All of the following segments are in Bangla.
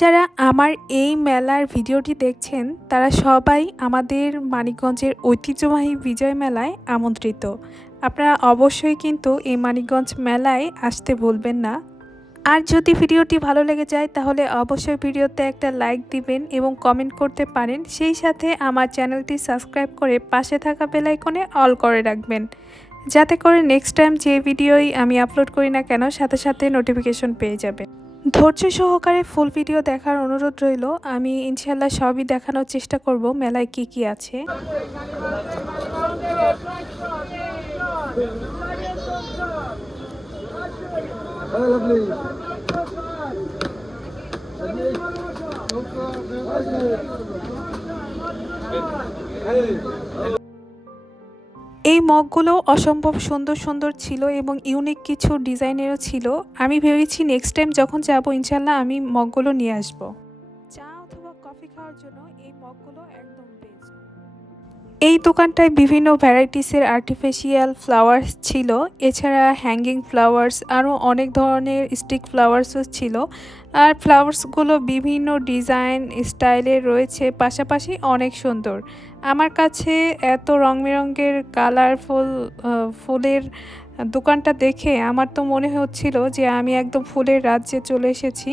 যারা আমার এই মেলার ভিডিওটি দেখছেন, তারা সবাই আমাদের মানিকগঞ্জের ঐতিহ্যবাহী বিজয় মেলায় আমন্ত্রিত। আপনারা অবশ্যই কিন্তু এই মানিকগঞ্জ মেলায় আসতে ভুলবেন না। আর যদি ভিডিওটি ভালো লেগে যায়, তাহলে অবশ্যই ভিডিওতে একটা লাইক দিবেন এবং কমেন্ট করতে পারেন। সেই সাথে আমার চ্যানেলটি সাবস্ক্রাইব করে পাশে থাকা বেলাইকনে অল করে রাখবেন। যাতে করে নেক্সট টাইম যে ভিডিওই আমি আপলোড করি না কেন, সাথে সাথে নোটিফিকেশন পেয়ে যাবেন। ধৈর্য সহকারে ফুল ভিডিও দেখার অনুরোধ রইল আমি ইনশাল্লাহ সবই দেখানোর চেষ্টা করব, মেলায় কি কি আছে. এই মগগুলো অসম্ভব সুন্দর সুন্দর ছিল এবং ইউনিক কিছু ডিজাইনেরও ছিল। আমি ভেবেছি নেক্সট টাইম যখন যাব ইনশাল্লাহ আমি মগগুলো নিয়ে আসব। চা অথবা কফি খাওয়ার জন্য এই মগগুলো একদম এই দোকানটায় বিভিন্ন ভ্যারাইটিসের আর্টিফিশিয়াল ফ্লাওয়ার্স ছিল। এছাড়া হ্যাঙ্গিং ফ্লাওয়ার্স আরও অনেক ধরনের স্টিক ফ্লাওয়ার্সও ছিল। আর ফ্লাওয়ার্সগুলো বিভিন্ন ডিজাইন স্টাইলের রয়েছে, পাশাপাশি অনেক সুন্দর। আমার কাছে এত রং বেরঙের কালারফুল ফুলের দোকানটা দেখে আমার তো মনে হচ্ছিল যে আমি একদম ফুলের রাজ্যে চলে এসেছি।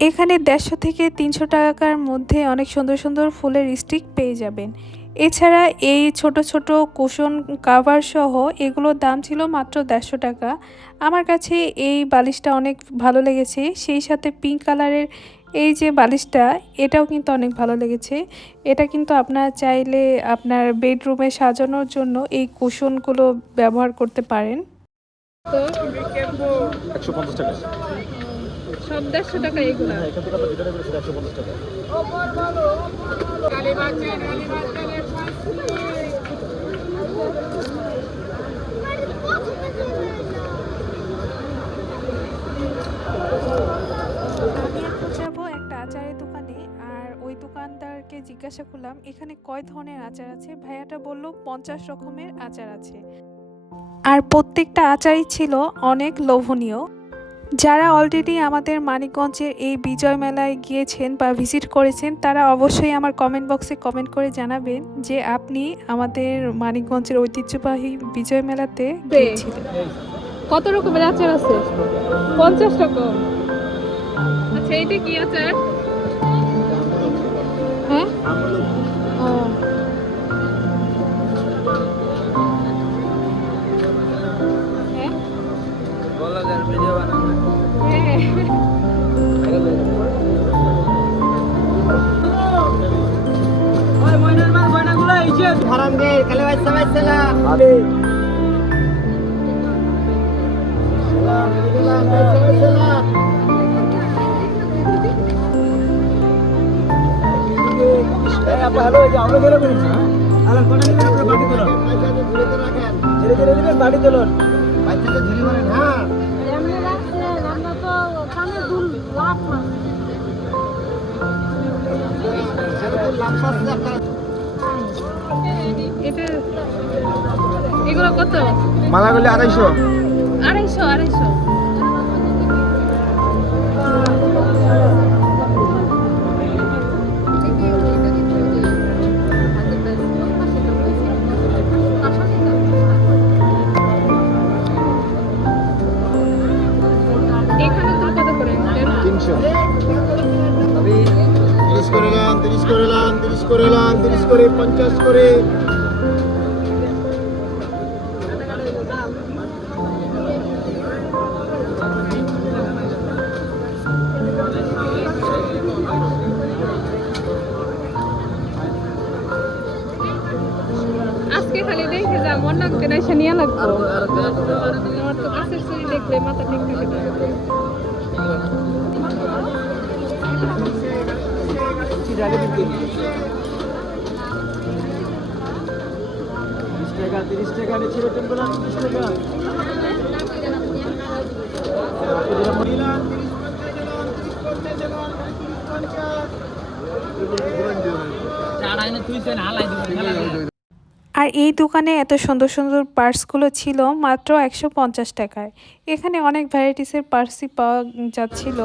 এখানে দেড়শো থেকে তিনশো টাকার মধ্যে অনেক সুন্দর সুন্দর ফুলের স্টিক পেয়ে যাবেন। এছাড়া এই ছোট ছোট কুশন কাভার সহ এগুলোর দাম ছিল মাত্র দেড়শো টাকা। আমার কাছে এই বালিশটা অনেক ভালো লেগেছে, সেই সাথে পিঙ্ক কালারের এই যে বালিশটা এটাও কিন্তু অনেক ভালো লেগেছে। এটা কিন্তু আপনারা চাইলে আপনার বেডরুমে সাজানোর জন্য এই কুশনগুলো ব্যবহার করতে পারেন। সব দেড়শো টাকা এগুলো। হ্যাঁ দোকানদারকে জিজ্ঞাসা করলাম, এখানে কয় ধরনের আচার আছে? ভাইয়াটা বলল, পঞ্চাশ রকমের আচার আছে। আর প্রত্যেকটা আচারই ছিল অনেক লোভনীয়। যারা অলরেডি আমাদের মানিকগঞ্জের এই বিজয় মেলায় গিয়েছেন বা ভিজিট করেছেন, তারা অবশ্যই আমার কমেন্ট বক্সে কমেন্ট করে জানাবেন যে আপনি আমাদের মানিকগঞ্জের ঐতিহ্যবাহী বিজয় মেলাতে গিয়েছিলেন। কত রকমের আচার আছে? পঞ্চাশ রকম। আচ্ছা এইটা কি আচার? হ্যাঁ ও। হারাম দে কালে আরে ভালো হয়েছে আমরা ধরে করেছি বাড়ি তোলন ধীরে ধীরে নেবেন বাড়ি তোলন বাচ্চাদের ঝুলি মারেন হ্যাঁ আমরা তো কানে দুল লাভ মাছ এগুলো কত? মালাগুলি আড়াইশো। আড়াইশো আড়াইশো। করে লান তিরিশ করে লান তিরিশ করে পঞ্চাশ করে। আজকে খালি দেখে যা মন লাগবে না সে নিয়ে লাগবে। আর এই দোকানে এত সুন্দর সুন্দর পার্সগুলো ছিল মাত্র একশো পঞ্চাশ টাকায়। এখানে অনেক ভ্যারাইটিসের পার্সই পাওয়া যাচ্ছিল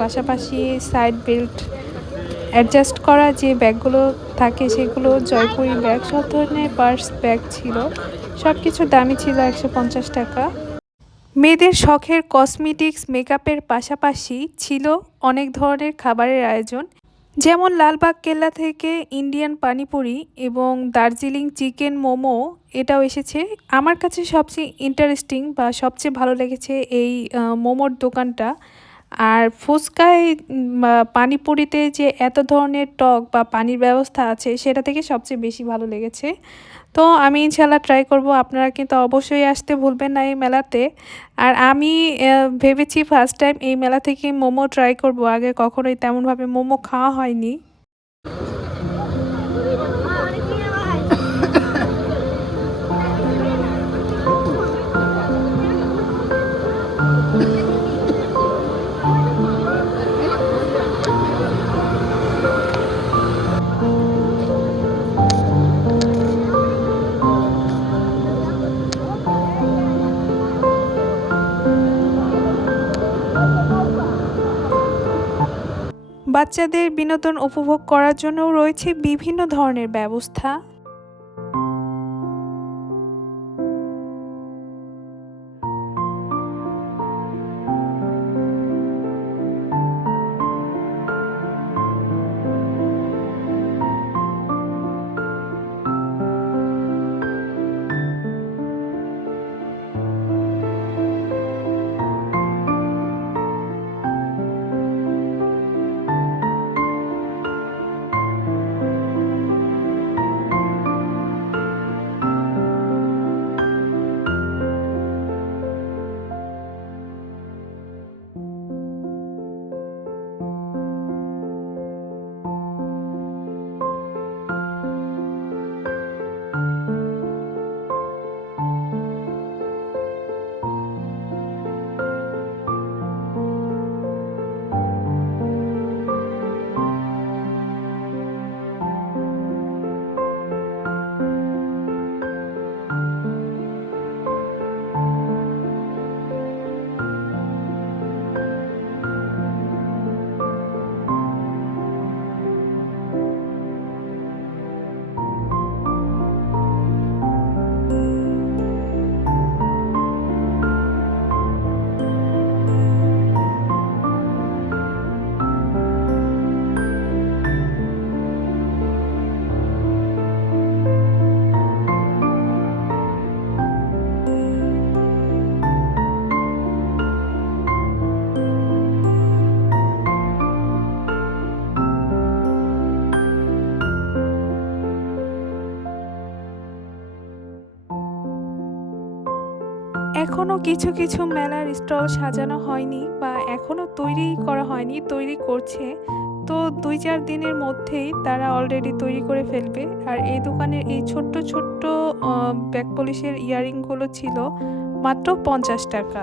পাশাপাশি সাইড বেল্ট অ্যাডজাস্ট করা যে ব্যাগগুলো থাকে সেগুলো জয়পুরি ব্যাগ, সব ধরনের পার্স ব্যাগ ছিল। সব কিছুর দামই ছিল একশো পঞ্চাশ টাকা। মেয়েদের শখের কসমেটিক্স মেকআপের পাশাপাশি ছিল অনেক ধরনের খাবারের আয়োজন। যেমন লালবাগ কেল্লা থেকে ইন্ডিয়ান পানিপুরি এবং দার্জিলিং চিকেন মোমো, এটাও এসেছে। আমার কাছে সবচেয়ে ইন্টারেস্টিং বা সবচেয়ে ভালো লেগেছে এই মোমোর দোকানটা। আর ফুচকায় পানিপুরিতে যে এত ধরনের টক বা পানির ব্যবস্থা আছে, সেটা থেকে সবচেয়ে বেশি ভালো লেগেছে। তো আমি ইনশাল্লাহ ট্রাই করব। আপনারা কিন্তু অবশ্যই আসতে ভুলবেন না এই মেলাতে। আর আমি ভেবেছি ফার্স্ট টাইম এই মেলা থেকে মোমো ট্রাই করব। আগে কখনোই তেমনভাবে মোমো খাওয়া হয়নি। বাচ্চাদের বিনোদন উপভোগ করার জন্যও রয়েছে বিভিন্ন ধরনের ব্যবস্থা। কিছু কিছু মেলার স্টল সাজানো হয়নি বা এখনও তৈরি করা হয়নি, তৈরি করছে। তো দুই চার দিনের মধ্যেই তারা অলরেডি তৈরি করে ফেলবে। আর এই দোকানের এই ছোট্ট ছোট্ট ব্যাক পলিশের ইয়ারিংগুলো ছিল মাত্র পঞ্চাশ টাকা।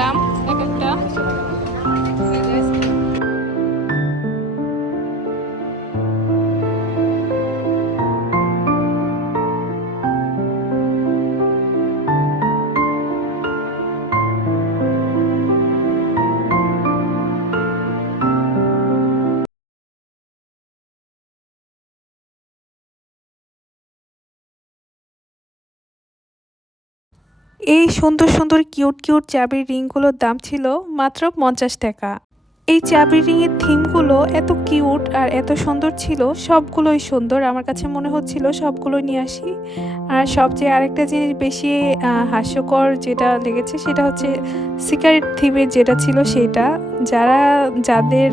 দাম এই সুন্দর সুন্দর কিউট কিউট চাবির রিংগুলোর দাম ছিল মাত্র পঞ্চাশ টাকা। এই চাবির রিংয়ের থিমগুলো এত কিউট আর এত সুন্দর ছিল, সবগুলোই সুন্দর। আমার কাছে মনে হচ্ছিল সবগুলো নিয়ে আসি। আর সবচেয়ে আরেকটা জিনিস বেশি হাস্যকর যেটা লেগেছে সেটা হচ্ছে সিগারেট থিমের যেটা ছিল সেটা। যারা, যাদের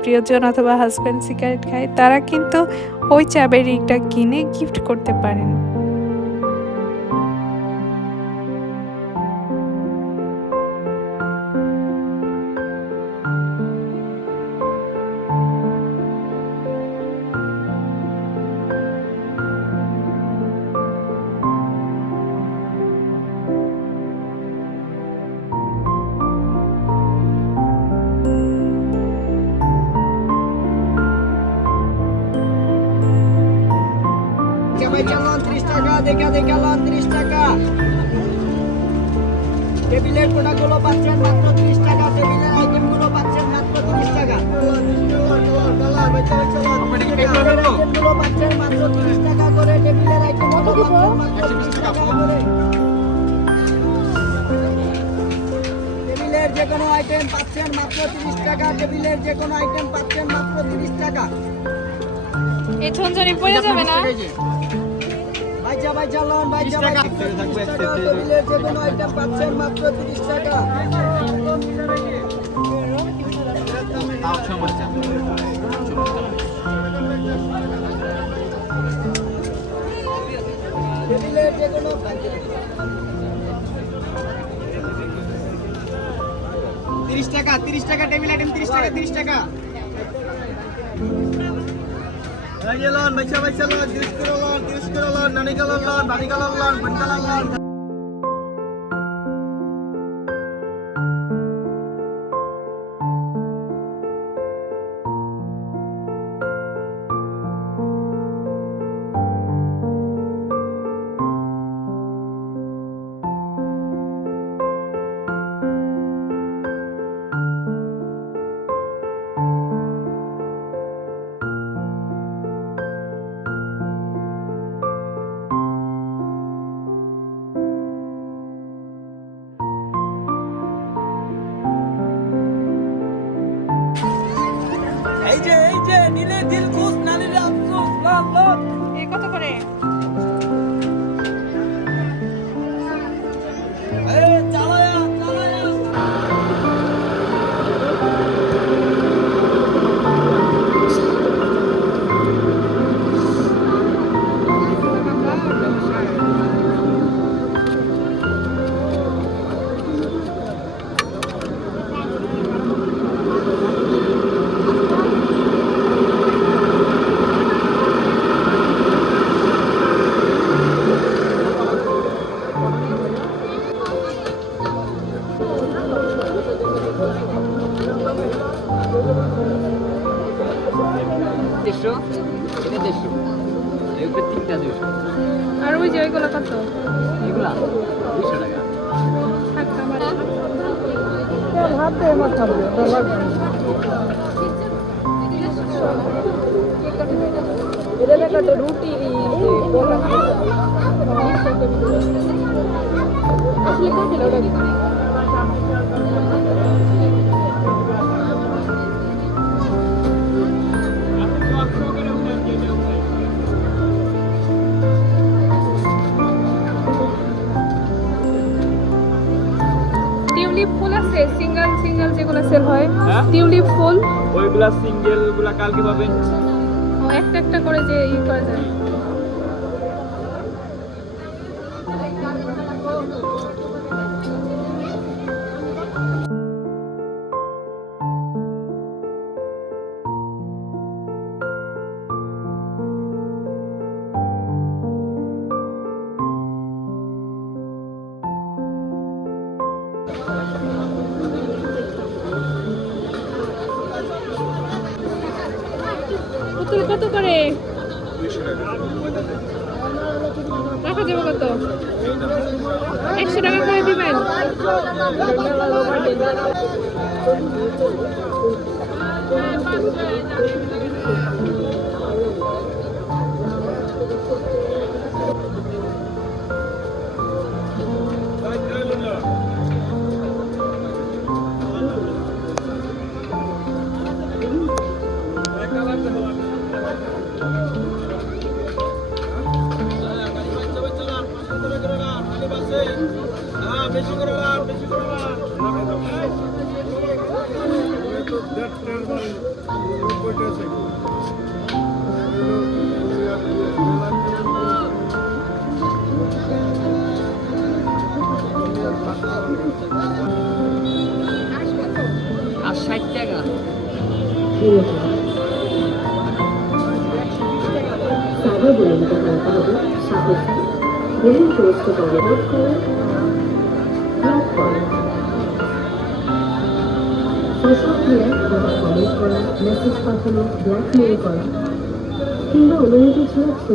প্রিয়জন অথবা হাজব্যান্ড সিগারেট খায়, তারা কিন্তু ওই চাবির রিংটা কিনে গিফট করতে পারেন। 30 টাকা দেখা দেখা লন 30 টাকা। টেবিলের প্রোডাক্টগুলো পাচ্ছেন মাত্র 30 টাকা টেবিলের আইটেমগুলো পাচ্ছেন মাত্র 30 টাকা। টেবিলের আইটেমগুলো পাচ্ছেন মাত্র 30 টাকা করে টেবিলের আইটেমগুলো মাত্র 30 টাকা করে। টেবিলের যে কোনো আইটেম পাচ্ছেন মাত্র 30 টাকা টেবিলের যে কোনো আইটেম পাচ্ছেন মাত্র 30 টাকা। এই ঝনঝনি পড়ে যাবে না? বাইজা বাইজা লন বাইজা বাইজা 30 টাকা টেবিলের যে কোনো আইটেম পাচ্ছেন মাত্র 30 টাকা। টেবিলের যে কোনো তিরিশ টাকা তিরিশ টাকা টেবিল আইটেম তিরিশ টাকা তিরিশ টাকা। লন বাইসা বাইসা লন তিরিশ কিলো লন তিরিশ কিলো লন নানি কালার লন বাড়ি দেড়শো? এটা দেড়শো। এগুলো তিনটা দুশো আর ওই যে ওইগুলো কত? এগুলা দুশো টাকা। আমার আসলে আছে সিঙ্গেল সিঙ্গেল যেগুলো সেল হয়। হ্যাঁ? টিউলিপ ফুল। ওইগুলা সিঙ্গেলগুলা কালকে পাবেন। একটা একটা করে যে ই করা যায়। কত করে? রাখা যাবে কত? একশো টাকা করে দিবেন। হ্যাঁ বেশি করে বেশি করে কিংবা অনুমতি মতো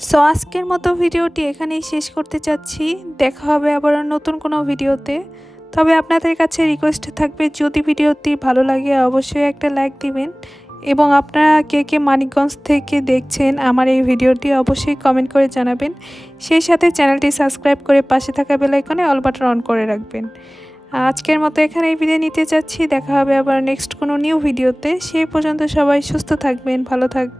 সো আজকের মতো ভিডিওটি এখানেই শেষ করতে চাচ্ছি। দেখা হবে আবার নতুন কোনো ভিডিওতে। তবে আপনাদের কাছে রিকোয়েস্ট থাকবে, যদি ভিডিওটি ভালো লাগে, অবশ্যই একটা লাইক দিবেন। এবং আপনারা কে কে মানিকগঞ্জ থেকে দেখছেন আমার এই ভিডিওটি অবশ্যই কমেন্ট করে জানাবেন। সেই সাথে চ্যানেলটি সাবস্ক্রাইব করে পাশে থাকা বেলাইকনে অল বাটন অন করে রাখবেন। আজকের মতো এখানে এই বিদায় নিতে চাচ্ছি। দেখা হবে আবার নেক্সট কোনো নিউ ভিডিওতে সেই পর্যন্ত সবাই সুস্থ থাকবেন, ভালো থাকবেন।